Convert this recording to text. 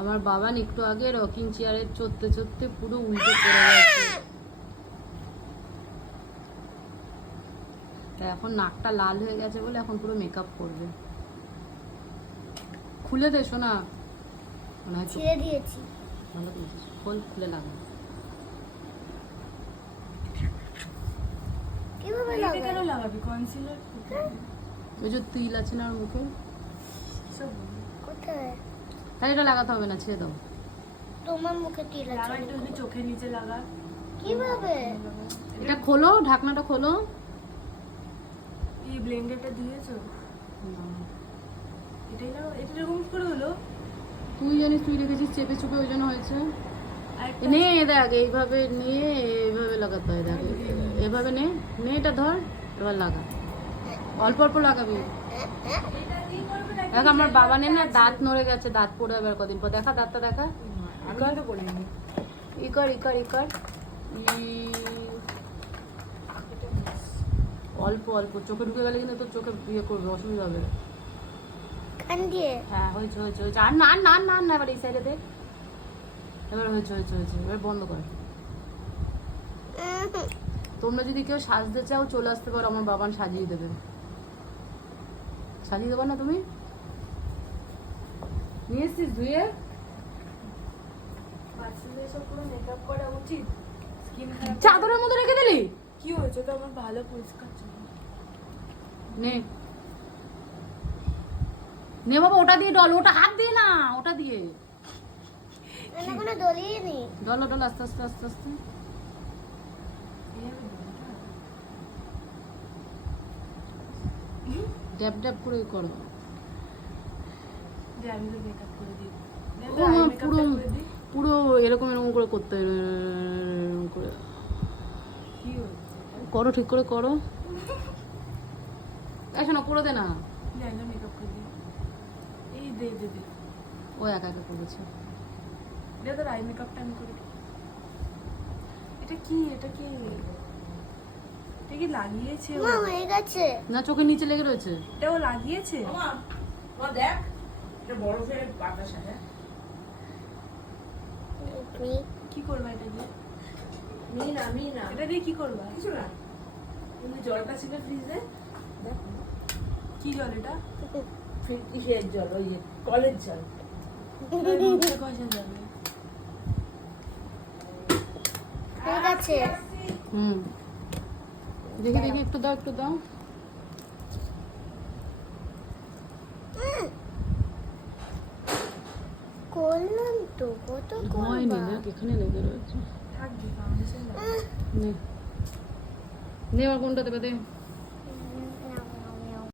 আমার বাবা একটু আগে রকিং চেয়ারে চড়তে চড়তে পুরো উল্টে পড়ে গেছে। এখন নাকটা লাল হয়ে গেছে বলে এখন পুরো মেকআপ করবে। খুলে দে শোনা, ছেড়ে দিয়েছি। ভালো করেছিস, খোল, খুলে লাগা। কিভাবে এটা কেন লাগাবি কনসিলার? ওই যে তিল আছে না ওর মুখে, কোথায়? তাই এটা লাগাতে হবে না, ছেড়ে দাও। তোমার মুখে তিল আছে। লাগা, একটু যদি চোখের নিচে লাগা। কিভাবে? এটা খোলো, ঢাকনাটা খোলো। এই ব্লেন্ডারটা দিয়েছো? এটাই না, এটা এরকম করে হলো। তুই জানিস, তুই রেখেছিস চেপে চুপে, ওই জন্য হয়েছে। আরেকটা নে দেখ, এইভাবে নিয়ে এইভাবে লাগাতে হয়। দেখ এভাবে নে, নে এটা ধর, এবার লাগা, অল্প অল্প লাগাবি। দেখ আমার বাবা নে না দাঁত নড়ে গেছে, দাঁত পড়ে যাবে আর কদিন পর। দেখা দাঁতটা, দেখা। আমি তো করিনি। ই কর, ই কর, ই কর, অল্প অল্প চোখে ঢুকে গেলে কিন্তু তোর চোখে ইয়ে করবে, অসুবিধা হবে। কান দিয়ে? হ্যাঁ হয়েছে হয়েছে হয়েছে, আর না আর না না না, এবার এই সাইডে দেখ, এবার হয়েছে হয়েছে হয়েছে, এবার বন্ধ কর। তোমরা যদি কেউ সাজতে চাও চলে আসতে পারো, আমার বাবান সাজিয়ে দেবে। সাজিয়ে দেবো না তুমি? নিয়ে এসছিস ধুয়ে? বাচ্চাদের সব পুরো মেকআপ করা উচিত। স্কিন খারাপ চাদরের মধ্যে রেখে দিলি? কি হয়েছে? তো আমার ভালো পরিষ্কার ছিল। নে নে বাবা, ওটা দিয়ে ডল, ওটা হাত দিয়ে না, ওটা দিয়ে না কোনো দলিয়ে নেই। ডলো ডল, আস্তে আস্তে আস্তে আস্তে। ড্যাব ড্যাব করে করো। যে আমি তো মেকআপ করে দিই। ও মা, পুরো পুরো এরকম এরকম করে করতে হয়, এরকম করে কি হয়েছে? করো, ঠিক করে করো। এসো না, করে দে না। জানি না, মেকআপ করে দিই। এই দে দে দে। ও একা একা করেছে। দে তোর আই মেকআপটা আমি করে দিই। এটা কি? এটা কি? এটা কি লাগিয়েছে ও? মা হয়ে গেছে। না, চোখের নিচে লেগে রয়েছে। এটা ও লাগিয়েছে? দেখ, এটা বরফের বাতাসা। হ্যাঁ, কি করবা এটা দিয়ে? মিনা এটা দিয়ে কি করবা? কিছু না, এমনি জলটা ছিল ফ্রিজে। দেখ, কি জল এটা? কিসের জল? ওই যে কলের জল। মুখে ঘষা যাবে। হয়ে গেছে। হুম, দেখি দেখি, একটু দাও, একটু দাও। করলাম তো, কত হয়নি, করবা? দেখ এখানে লেগে রয়েছে। থাকবে ফাউন্ডেশন। নে নে, আর কোনটা দেবে, দে।